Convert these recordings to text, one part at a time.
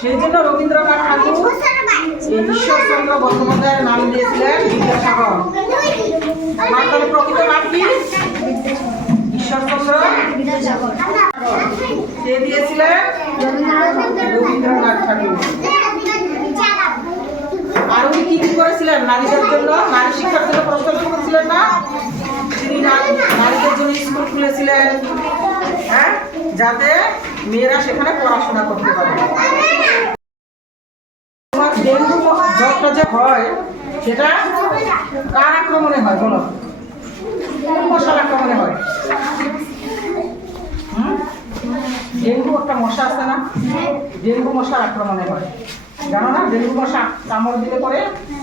সেই জন্য রবীন্দ্রনাথ ঠাকুর ঈশ্বরচন্দ্র বন্দ্যোপাধ্যায়ের নাম দিয়েছিলেন বিদ্যাসাগর। তাহলে প্রকৃত নাম কি? ঈশ্বরচন্দ্র কে দিয়েছিলেন? রবীন্দ্রনাথ ঠাকুর। আর উনি কি কি করেছিলেন? নারীদের জন্য, নারী শিক্ষার জন্য প্রচলন করেছিলেন না? তিনি নারীদের জন্য স্কুল খুলেছিলেন, হ্যাঁ, যাতে মেয়েরা সেখানে পড়াশোনা করতে পারে। তোমার ডেঙ্গু জ্বরটা যে হয় সেটা কার আক্রমণে হয় বলো? কোন মশার আক্রমণে হয়? ডেঙ্গু একটা মশা আছে না, ডেঙ্গু মশার আক্রমণে হয়, জানো না? ডেঙ্গু মশা কামড় দিলে পরে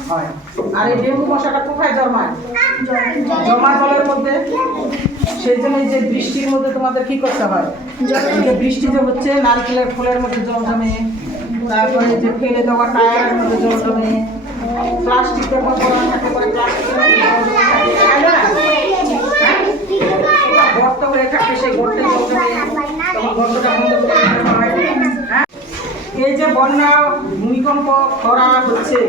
হয়। আর এই ডেঙ্গু মশাটা কোথায় জন্মায়? জমা জলের মধ্যে। সেই জন্য যে বৃষ্টির মধ্যে তোমাদের কি করতে হয়? বৃষ্টি যে হচ্ছে, নারকেলের ফুলের মধ্যে জল জমে, তারপরে যে ফেলে দেওয়া টায়ারের মধ্যে জল জমে, প্লাস্টিকের মধ্যে থাকে করে প্লাস্টিকের মধ্যে জল জমে থাকে, তাই না? গর্ত হয়ে থাকে, সেই গর্তে জল জমে, তখন গর্তটা বন্ধ করে দিতে হয়। হ্যাঁ, এই যে বন্যা, ভূমিকম্প, খরা হচ্ছে,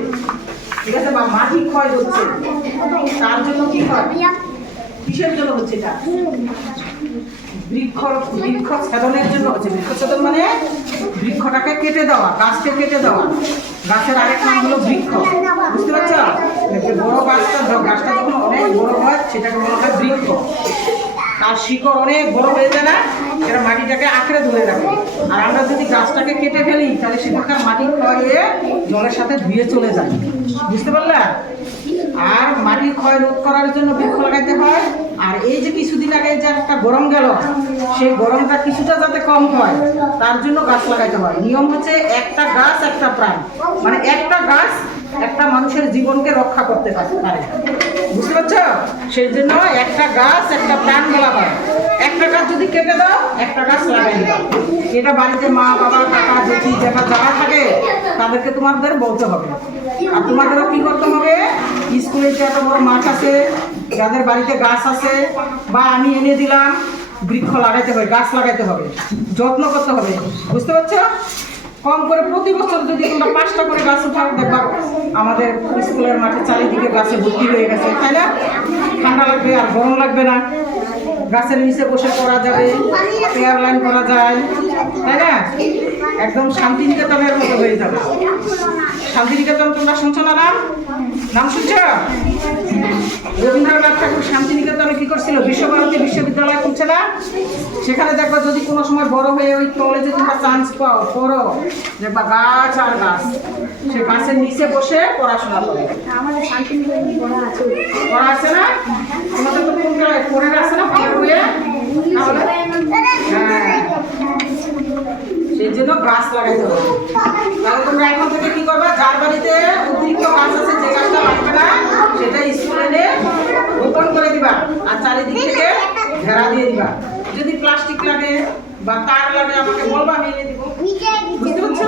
ঠিক আছে, বা মাটি ক্ষয় হচ্ছে, তার জন্য কি হয়? কিসের জন্য হচ্ছে এটা? বৃক্ষ ছেদনের জন্য হচ্ছে। বৃক্ষ ছেদন মানে বৃক্ষটাকে কেটে দেওয়া, গাছকে কেটে দেওয়া। গাছের আরেক নাম হলো বৃক্ষ, বুঝতে পারছো? যে বড় গাছটা যখন অনেক বড় হয় সেটাকে বলা হয় বৃক্ষ। তার শিকড় অনেক বড় হয়ে যায় না, সেটা মাটিটাকে আঁকড়ে ধরে রাখে। আর আমরা যদি গাছটাকে কেটে ফেলি তাহলে সেখানকার মাটি ক্ষয় হয়ে জলের সাথে ধুয়ে চলে যায়, বুঝতে পারলা? আর মাটির ক্ষয় রোধ করার জন্য বৃক্ষ লাগাইতে হয়। আর এই যে কিছুদিন আগে যে একটা গরম গেল, সেই গরমটা কিছুটা যাতে কম হয় তার জন্য গাছ লাগাইতে হয়। নিয়ম হচ্ছে একটা গাছ একটা প্রাণ, মানে একটা গাছ একটা মানুষের জীবনকে রক্ষা করতে পারে, বুঝতে পারছো? সেই জন্য একটা গাছ একটা প্রাণ বলা হয়। একটা গাছ যদি কেটে দাও, একটা গাছ লাগাই দাও। এটা বাড়িতে মা বাবা কাকা জেঠি যেটা যারা থাকে তাদেরকে তোমাদের বলতে হবে। আর তোমাদেরও কি করতে হবে? স্কুলে যে এত বড় মাঠ আছে, যাদের বাড়িতে গাছ আছে, বা আমি এনে দিলাম, বৃক্ষ লাগাইতে হবে, গাছ লাগাইতে হবে, যত্ন করতে হবে, বুঝতে পারছো? কম করে প্রতি বছর যদি তোমরা 5টা করে গাছ উঠাও, দেখবা আমাদের স্কুলের মাঠে চারিদিকে গাছে ভর্তি হয়ে গেছে, তাই না? ঠান্ডা লাগবে আর গরম লাগবে না। গাছের নিচে বসে পড়া যাবে, পেয়ার লাইন করা যায়, তাই না? একদম শান্তিনিকেতনের মতো হয়ে যাবে। শান্তিনিকেতন তোমরা শুনছো না? নাম শুনছো? রবীন্দ্রনাথ ঠাকুর শান্তিনিকেতনে কি করছিল? বিশ্বভারতী বিশ্ববিদ্যালয় খুলছে না? সেখানে দেখবা যদি কোনো সময় বড় হয়ে ওই কলেজে তোমরা চান্স পাও, পড়ো, দেখবা গাছ আর গাছ, সে গাছের নিচে বসে পড়াশোনা করে। আমাদের শান্তিনিকেতনে পড়া আছে না? তোমাদের তো কোনটা পড়ে আছে না বড় হয়ে? হ্যাঁ, সেই জন্য গাছ লাগাইতে হবে। তাহলে তোমরা এখন থেকে কি করবা? যার বাড়িতে অতিরিক্ত গাছ আছে, যে গাছটা লাগবে না সেটা স্কুলে রোপণ করে দিবা, আর চারিদিক থেকে ঘেরা দিয়ে দিবা। যদি প্লাস্টিক লাগে বা তার লাগে আমাকে বলবা, আমি এনে দিব, বুঝতে পারছো?